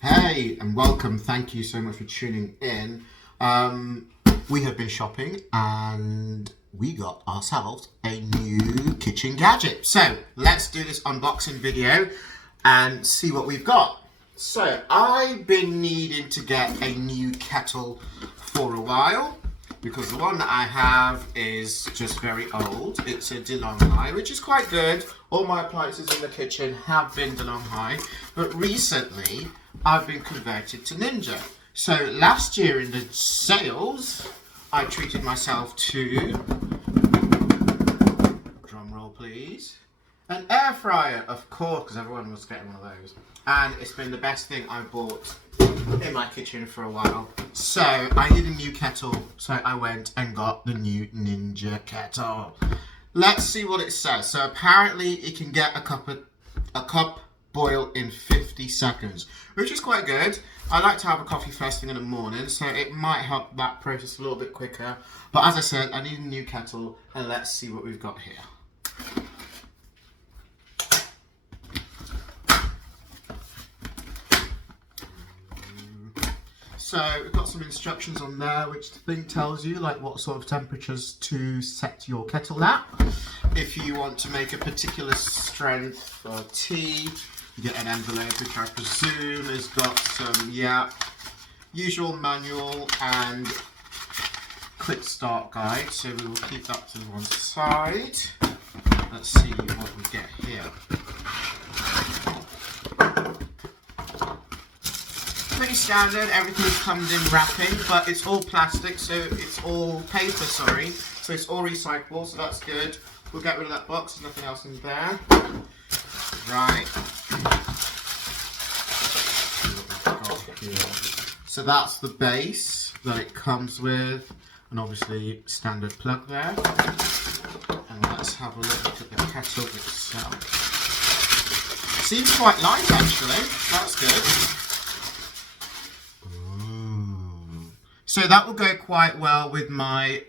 Hey, and welcome. Thank you so much for tuning in. We have been shopping and we got ourselves a new kitchen gadget. So let's do this unboxing video and see what we've got. So I've been needing to get a new kettle for a while because the one that I have is just very old. It's a DeLonghi, which is quite good. All my appliances in the kitchen have been DeLonghi, but recently I've been converted to Ninja. So last year in the sales, I treated myself to, drum roll please, an air fryer, of course, because everyone was getting one of those. And it's been the best thing I've bought in my kitchen for a while. So I need a new kettle, so I went and got the new Ninja kettle. Let's see what it says. So apparently it can get a cup boil in 50 seconds, which is quite good. I like to have a coffee first thing in the morning, so it might help that process a little bit quicker. But as I said, I need a new kettle, and let's see what we've got here. So we've got some instructions on there, which the thing tells you like what sort of temperatures to set your kettle at. If you want to make a particular strength for tea, you get an envelope, which I presume has got some, usual manual and quick start guide. So we will keep that to one side. Let's see what we get here. Pretty standard, everything comes in wrapping, but it's all plastic, so it's all paper, sorry. So it's all recyclable, so that's good. We'll get rid of that box, there's nothing else in there. Right. So that's the base that it comes with, and obviously standard plug there. And let's have a look at the kettle itself. Seems quite light actually, that's good. So that will go quite well with my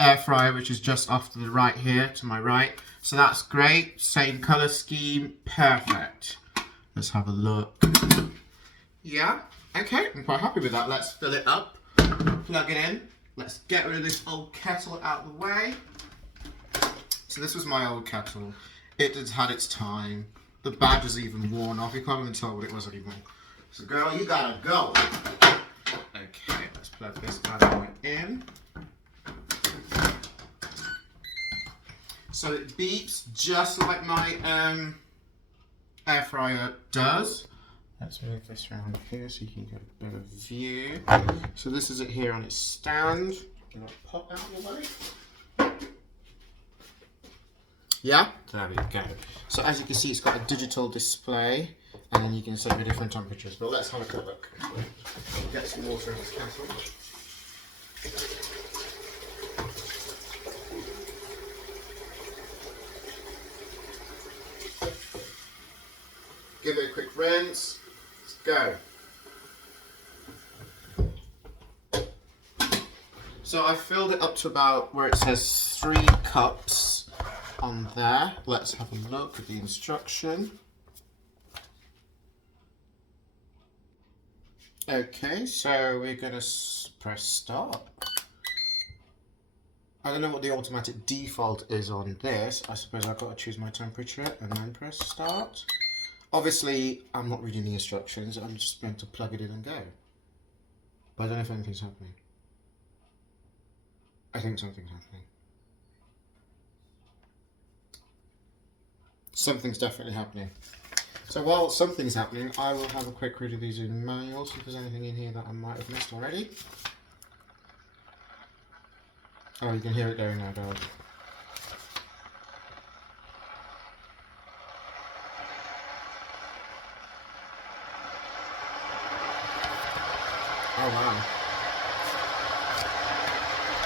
air fryer, which is just off to the right here, to my right. So that's great. Same color scheme, perfect. Let's have a look. Yeah, okay, I'm quite happy with that. Let's fill it up, plug it in. Let's get rid of this old kettle out of the way. So this was my old kettle. It has had its time. The badge is even worn off. You can't even tell what it was anymore. So girl, you gotta go. Okay, let's plug this bad boy in. So it beeps just like my air fryer does. Let's move this around here so you can get a better view. So this is it here on its stand. Can I pop out your way? Yeah, there we go. So as you can see, it's got a digital display, and then you can set the different temperatures. But let's have a quick look. Get some water in this kettle. Give it a quick rinse. Let's go. So I filled it up to about where it says 3 cups on there. Let's have a look at the instruction. Okay, so we're going to press start. I don't know what the automatic default is on this. I suppose I've got to choose my temperature and then press start. Obviously, I'm not reading the instructions. I'm just going to plug it in and go. But I don't know if anything's happening. I think something's happening. Something's definitely happening. So while something's happening, I will have a quick read of these in manual, see if there's anything in here that I might have missed already. Oh, you can hear it going now, guys. Oh wow.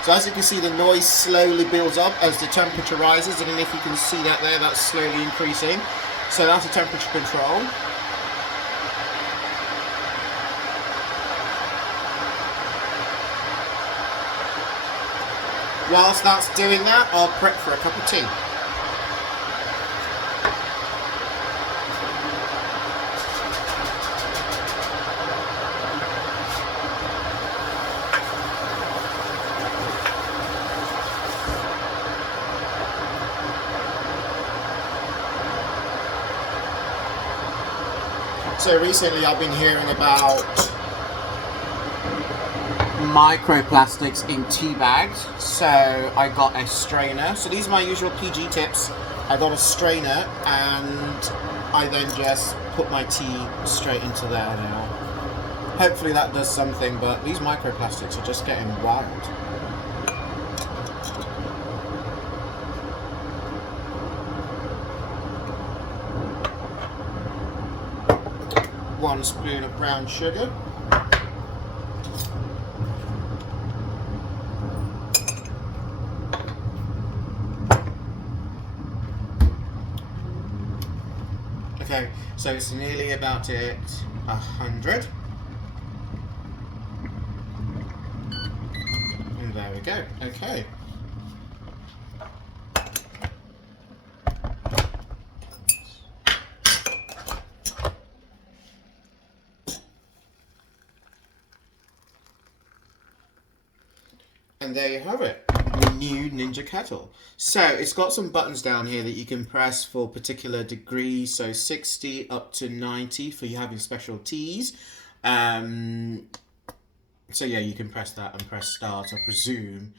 So as you can see, the noise slowly builds up as the temperature rises, and if you can see that there, that's slowly increasing. So that's a temperature control. Whilst that's doing that, I'll prep for a cup of tea. So recently I've been hearing about microplastics in tea bags. So I got a strainer. So these are my usual PG tips. I got a strainer and I then just put my tea straight into there now. Hopefully that does something, but these microplastics are just getting wild. One spoon of brown sugar. Okay, so it's nearly about at 100. And there we go. Okay. And there you have it, the new Ninja Kettle. So it's got some buttons down here that you can press for particular degrees, so 60 up to 90 for you having special teas. So yeah, you can press that and press start. I presume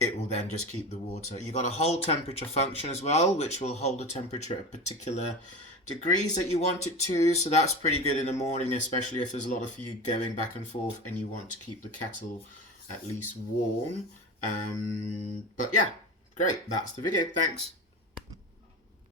it will then just keep the water. You've got a hold temperature function as well, which will hold the temperature at particular degrees that you want it to. So that's pretty good in the morning, especially if there's a lot of you going back and forth and you want to keep the kettle at least warm. But yeah, great. That's the video. Thanks.